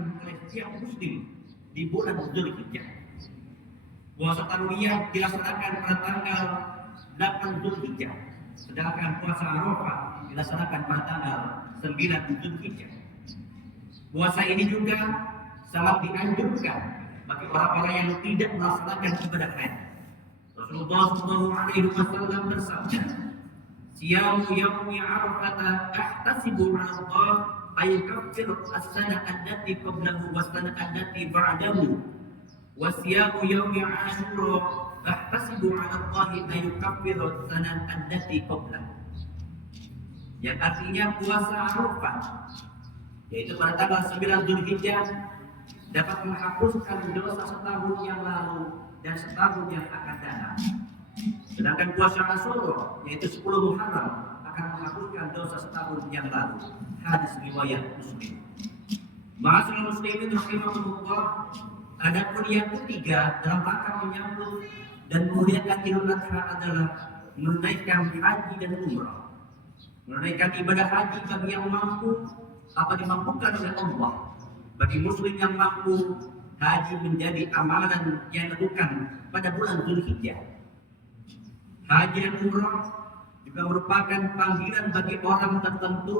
dilaksanakan oleh setiap muslim di bulan Dzulhijjah. Puasa Tarwiyah dilaksanakan pada tanggal 8 Dzulhijjah, sedangkan puasa Arafah dilaksanakan pada tanggal 9 Dzulhijjah. Puasa ini juga sangat dianjurkan bagi orang-orang yang tidak melaksanakan ibadah haji. Rasulullah SAW bersabda, "Siyamu yaumi Arafah ahtasibu 'ala Allah ayukaffiru as-sanah allati qablahu was-sanah allati ba'dahu. Wa siyamu yaumi Asyura ahtasibu 'ala Allah ayukaffiru as-sanah allati qablahu." Yang artinya puasa Arafah, yaitu pada tanggal 9 Dzulhijjah, dapat menghapuskan dosa setahun yang lalu dan setahun yang akan datang. Sedangkan puasa Asyura, yaitu 10 Muharram, akan menghapuskan dosa setahun yang lalu. Hadis riwayat Muslim. Ma'asyiral muslimin rahimakumullah, adapun yang ketiga dalam rangka menyambut dan memuliakan Idul Adha adalah menunaikan haji dan umrah. Menunaikan ibadah haji bagi yang mampu apa dimampukan oleh Allah. Bagi muslim yang mampu, haji menjadi amalan yang dilakukan pada bulan Dzulhijjah. Haji dan umrah juga merupakan panggilan bagi orang tertentu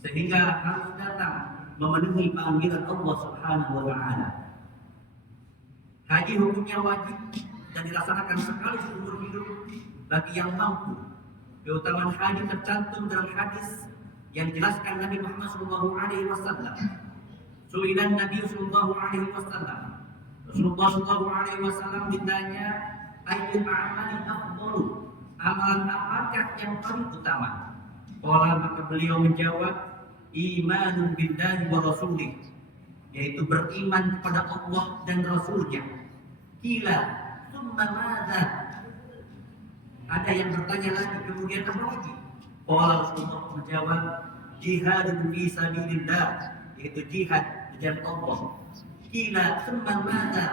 sehingga harus datang memenuhi panggilan Allah Subhanahu wa taala. Haji hukumnya wajib dan dilaksanakan sekali seumur hidup bagi yang mampu. Keutamaan haji tercantum dalam hadis yang dijelaskan Nabi Muhammad SAW. Su'ilan Nabi SAW. Rasulullah SAW ditanya, ayyul a'mali afdalu, amalan apakah yang paling utama? Qala, maka beliau menjawab, imanun billahi wa rasulih, yaitu beriman kepada Allah dan Rasulnya. Qila summa madza? Ada yang bertanya lagi, kemudian apa lagi? Qala, Rasulullah menjawab, jihadun fi sabilillah, yaitu jihad di jalan Allah. Qila summa madza?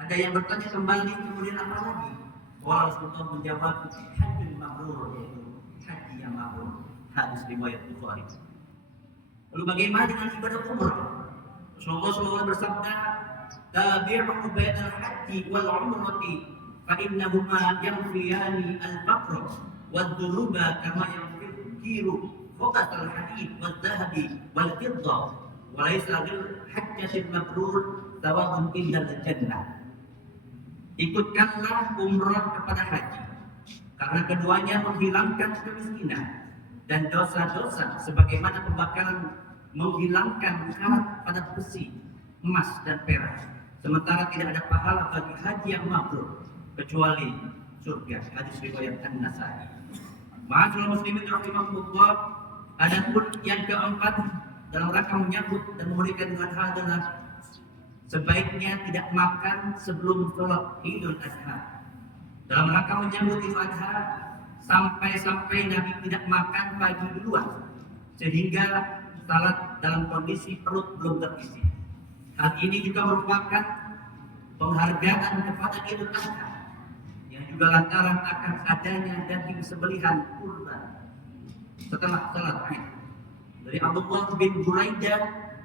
Ada yang bertanya kembali, kemudian apa lagi? Qala, Rasulullah menjawab, hajjun mabrur, yaitu haji yang mabrur. Hadis riwayat Bukhari. Lalu bagaimana dengan ibadah umrah? Rasulullah SAW bersabda, tabi'u bainal haji wal umrati fa innahuma yanfiyani al-faqr wad-dhunuba kama yanfiru fuqat al-hadid wad-dhahabi wal-fidda wa laysa lil hajjatil mabrur thawabun illa al-jannah. Ikutkanlah umrah kepada haji, karena keduanya menghilangkan kemiskinan dan dosa-dosa sebagaimana pembakaran menghilangkan karat pada besi, emas dan perak. Sementara tidak ada pahala bagi haji yang mabrur kecuali surga. Hadis riwayat An-Nasa'i. Ma'asyiral muslimin rahimakumullah, adapun yang keempat dalam rangka menyambut dan memberikan Idul Adha adalah sebaiknya tidak makan sebelum sholat Idul Adha. Dalam rangka menyambut Idul Adha, sampai Nabi tidak makan pagi duluan sehingga salat dalam kondisi perut belum terisi. Hal ini juga merupakan penghargaan kepada Idul Adha yang juga lantaran akan adanya daging sembelihan kurban setelah salat Id. Dari Abdullah bin Buraidah,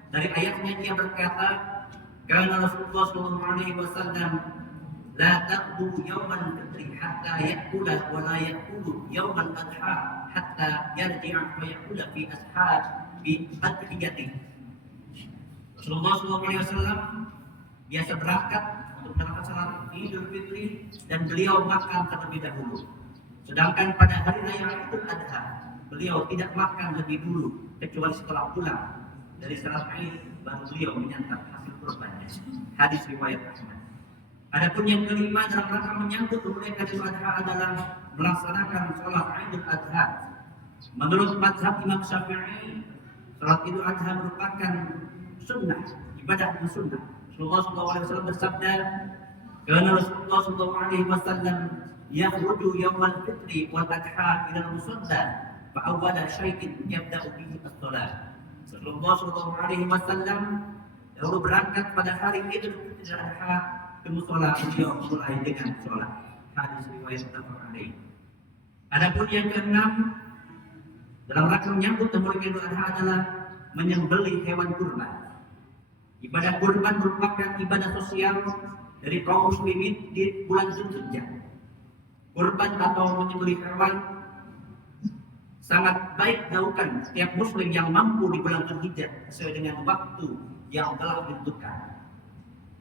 dari ayatnya dia berkata, karena Rasulullah SAW la taqdu yawman fitri hatta ya'kula wa la ya'kulu yawman adha hatta yarji'a wa ya'kula fi ashab bi adhiyati. Rasulullah SAW biasa berangkat untuk melakukan salat Idul Fitri dan beliau makan terlebih dahulu. Sedangkan pada hari raya Idul Adha beliau tidak makan lebih dulu kecuali setelah pulang dari salat Id baru beliau menyantap hasil kurbannya. Hadis riwayat Ahmad. Adapun yang kelima dalam rangka menyambut kemerdekaan Idul Adha adalah melaksanakan sholat Idul Adha. Menurut mazhab Imam Syafi'i, sholat Idul Adha merupakan sunnah, ibadah yang sunnah. Rasulullah SAW bersabda, karena Rasulullah SAW yakhruju yawmal fitri wal adha ila al-musalla fa awwala syai'in yabda'u bihi as-shalah. Rasulullah SAW lalu berangkat pada hari Idul Fitri dan Adha ke mushola, beliau mulai dengan sholat. Hadis riwayat Bukhari. Adapun yang keenam dalam rangka menyambut dan memberikan Idul Adha adalah menyembelih hewan kurban. Ibadah kurban merupakan ibadah sosial dari kaum muslimin di bulan Zulhijjah. Kurban atau menyembelih hewan sangat baik dilakukan setiap muslim yang mampu di bulan Zulhijjah sesuai dengan waktu yang telah ditentukan.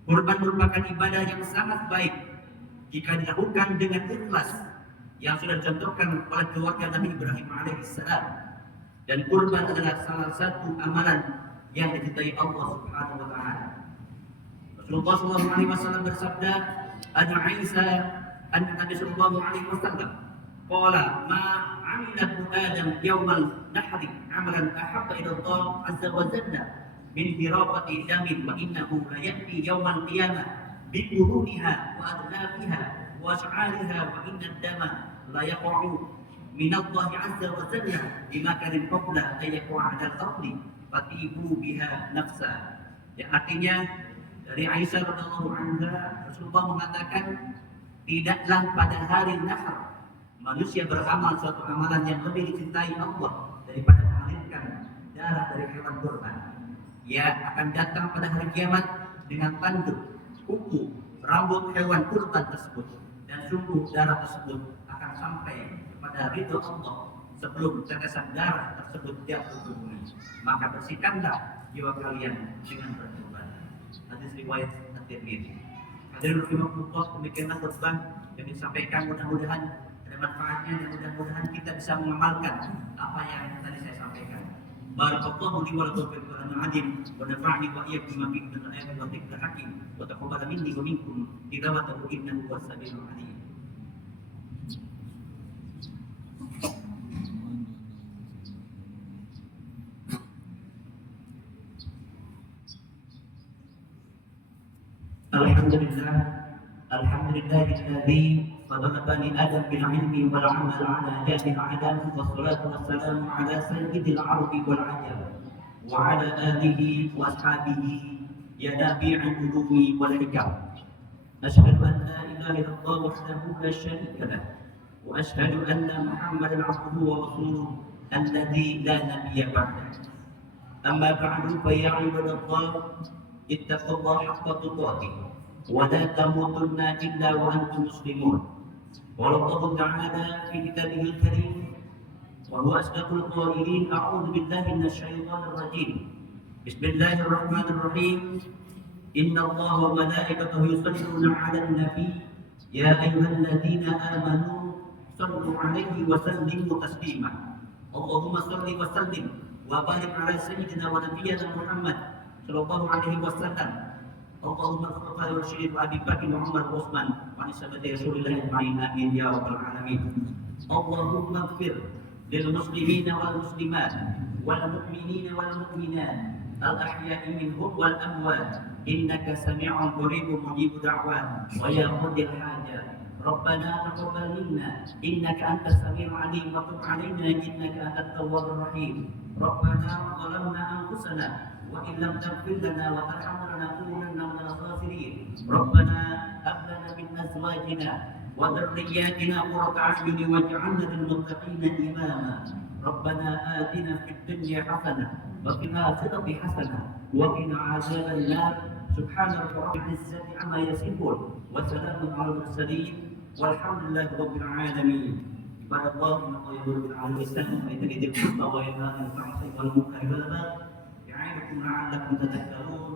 Kurban merupakan ibadah yang sangat baik jika dilakukan dengan ikhlas yang sudah dicontohkan oleh keluarga Nabi Ibrahim alaihissalam. Dan kurban adalah salah satu amalan yang dicintai Allah Subhanahu wa taala. Rasulullah sallallahu alaihi wasallam bersabda, "An Isa an Nabi sallallahu alaihi wasallam qala ma 'amila Adam yawmal nahri 'amalan ahabba ila Allah azza wa jalla min hiraqati damin wa innahu la ya'ti yawmal qiyamah bi quruniha wa adlafiha wa sya'ariha wa inna ad-dama la yaqa'u min Allah azza wa jalla bima kana qabla ay yaqa'a 'ala al-ardi fatibu biha nafsa." Yang artinya dari Aisyah radhiyallahu anha, Rasulullah mengatakan tidaklah pada hari Nahr manusia beramal suatu amalan yang lebih dicintai Allah daripada mengalirkan darah dari hewan kurban. Ia akan datang pada hari kiamat dengan tanduk, kuku, rambut hewan kurban tersebut, dan sungguh darah tersebut akan sampai kepada ridho Allah sebelum tetesan darah tersebut jatuh ke bumi. Maka bersihkanlah jiwa kalian dengan berkorban. Hadis riwayat At-Tirmidzi. Hadirin rahimakumullah, demikianlah khutbah yang disampaikan, mudah-mudahan ada manfaatnya dan mudah-mudahan kita bisa mengamalkan apa yang tadi saya sampaikan. Barakallahu li wa lakum fil Qur'anil azim wa nafa'ani wa iyyakum bima fihi min al-ayati wa dhikril hakim wa taqabbal minni wa minkum tilawatahu innahu huwas samiul alim. Alhamdulillahilladzi fadala bani Adam bil ilmi wal amal ala jahil adam wassalatu wassalamu ala sayyidil arabi wal ajam wa ala alihi wa ashabihi ya nabi'al ulumi wal hikam. Asyhadu an la ilaha illallah wahdahu la syarika lah wa asyhadu anna Muhammadan abduhu wa rasuluhu alladzi la nabiyya ba'dahu. Amma ba'du fa ya ibadallah ittaqullaha haqqa tuqatih wa la tamutunna illa wa antum muslimun. Qala Allah ta'ala fi kitabihil karim wa huwa asdaqul qailin, a'udzu billahi minasy syaithanir rajim. Bismillahirrahmanirrahim. Inna Allaha wa malaikatahu yusholluna 'alan nabi ya ayyuhalladzina amanu shallu 'alaihi wa sallimu taslima. Allahumma shalli wa sallim wa barik 'ala sayyidina wa nabiyyina Muhammad sallallahu alaihi wasallam. Allahumma salli wa sallim wa Abi Bakr wa Umar wa Utsman wa ala sahabati Rasulillah ajma'in, amin ya rabbal alamin. Allahumma ighfir lil muslimina wal muslimat wal mu'minina wal mu'minat al ahya'i minhum wal amwat innaka sami'un qaribun mujibud da'wat wa ya qadil hajat. Rabbana taqabbal minna innaka antas samiul alim wa tub 'alaina innaka antat tawwabur rahim. Rabbana zalamna anfusana wa in lam taghfir lana wa tarhamna lanakunanna minal khasirin. Rabbana hab lana min azwajina wa dhurriyyatina qurrata a'yunin waj'alna lil muttaqina imama. Rabbana atina fid dunya hasanah wa fil akhirati hasanah wa qina 'adzaban nar. Subhana rabbika rabbil izzati amma yasifun wa salamun 'alal mursalin walhamdulillahi rabbil alamin. Ibadallah inna Allah ya'muru bil 'adli wal ihsani wa ita'i dzil qurba wa yanha 'anil fahsya'i wal munkari wal baghi ya'idukum la'allakum tadhakkarun.